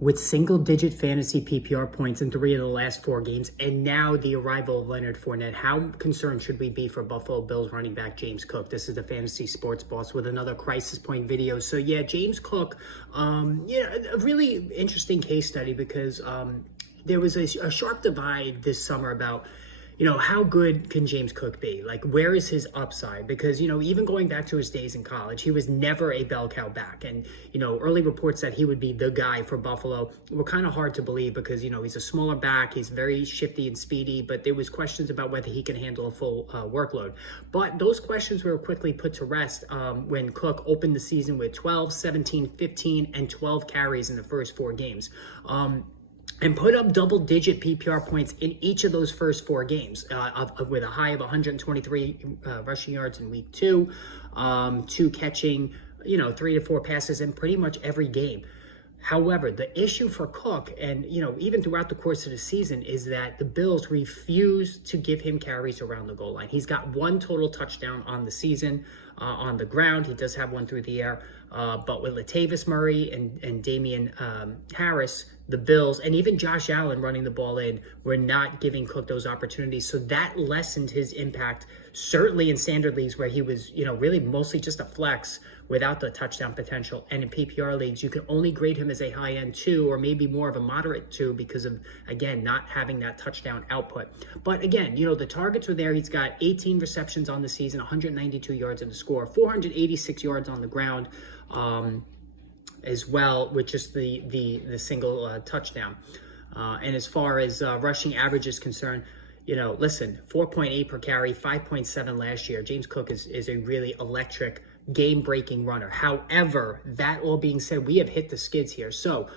with single-digit fantasy PPR points in 3 of the last 4 games, and now the arrival of Leonard Fournette. How concerned should we be for Buffalo Bills running back James Cook? This is the Fantasy Sports Boss with another crisis point video. So yeah, James Cook, a really interesting case study because there was a sharp divide this summer about, how good can James Cook be? Like, where is his upside? Because, even going back to his days in college, he was never a bell cow back. And, early reports that he would be the guy for Buffalo were kind of hard to believe because, he's a smaller back. He's very shifty and speedy, but there was questions about whether he can handle a full workload. But those questions were quickly put to rest when Cook opened the season with 12, 17, 15, and 12 carries in the first 4 games. And put up double-digit PPR points in each of those first 4 games, with a high of 123 rushing yards in week 2, 2 catching, 3 to 4 passes in pretty much every game. However, the issue for Cook, and even throughout the course of the season, is that the Bills refuse to give him carries around the goal line. He's got 1 total touchdown on the season on the ground. He does have 1 through the air, but with Latavius Murray and Damian Harris, the Bills, and even Josh Allen running the ball in, were not giving Cook those opportunities. So that lessened his impact, certainly in standard leagues where he was, really mostly just a flex without the touchdown potential. And in PPR leagues, you can only grade him as a high-end 2 or maybe more of a moderate 2 because of, again, not having that touchdown output. But again, the targets were there. He's got 18 receptions on the season, 192 yards in the score, 486 yards on the ground, as well, with just the single touchdown. And as far as rushing average is concerned, listen, 4.8 per carry, 5.7 last year. James Cook is a really electric, game-breaking runner. However, that all being said, we have hit the skids here. So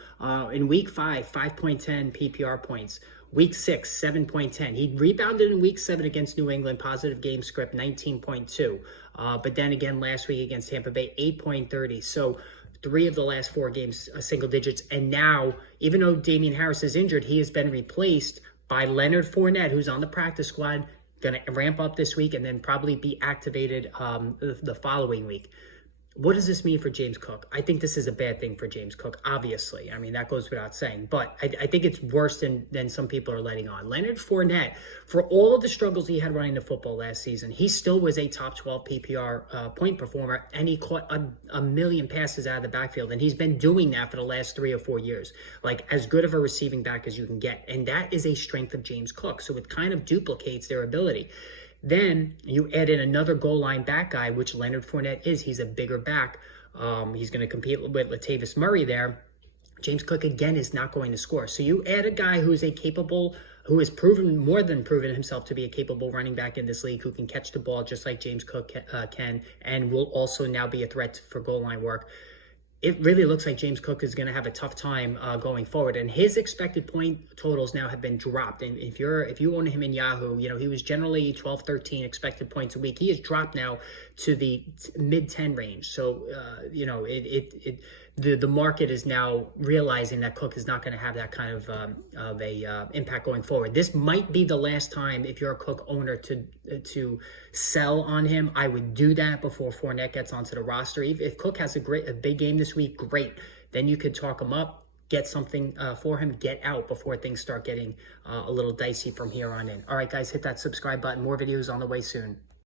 in week 5, 5.10 PPR points. Week 6, 7.10. He rebounded in week 7 against New England, positive game script, 19.2. But then again, last week against Tampa Bay, 8.30. So 3 of the last 4 games, single digits. And now, even though Damian Harris is injured, he has been replaced by Leonard Fournette, who's on the practice squad, going to ramp up this week and then probably be activated the following week. What does this mean for James Cook? I think this is a bad thing for James Cook, obviously. I mean, that goes without saying. But I think it's worse than some people are letting on. Leonard Fournette, for all of the struggles he had running the football last season, he still was a top 12 PPR point performer, and he caught a million passes out of the backfield. And he's been doing that for the last 3 or 4 years. Like, as good of a receiving back as you can get. And that is a strength of James Cook. So it kind of duplicates their ability. Then you add in another goal line back guy, which Leonard Fournette is. He's a bigger back. He's going to compete with Latavius Murray there. James Cook, again, is not going to score. So you add a guy who has more than proven himself to be a capable running back in this league, who can catch the ball just like James Cook can, and will also now be a threat for goal line work. It really looks like James Cook is going to have a tough time going forward, and his expected point totals now have been dropped. And if you own him in Yahoo, he was generally 12, 13 expected points a week. He has dropped now to the mid-10 range. So the market is now realizing that Cook is not going to have that kind of impact going forward. This might be the last time, if you're a Cook owner, to sell on him. I would do that before Fournette gets onto the roster. If Cook has a big game this week, great. Then you could talk him up, get something for him, get out before things start getting a little dicey from here on in. All right, guys, hit that subscribe button. More videos on the way soon.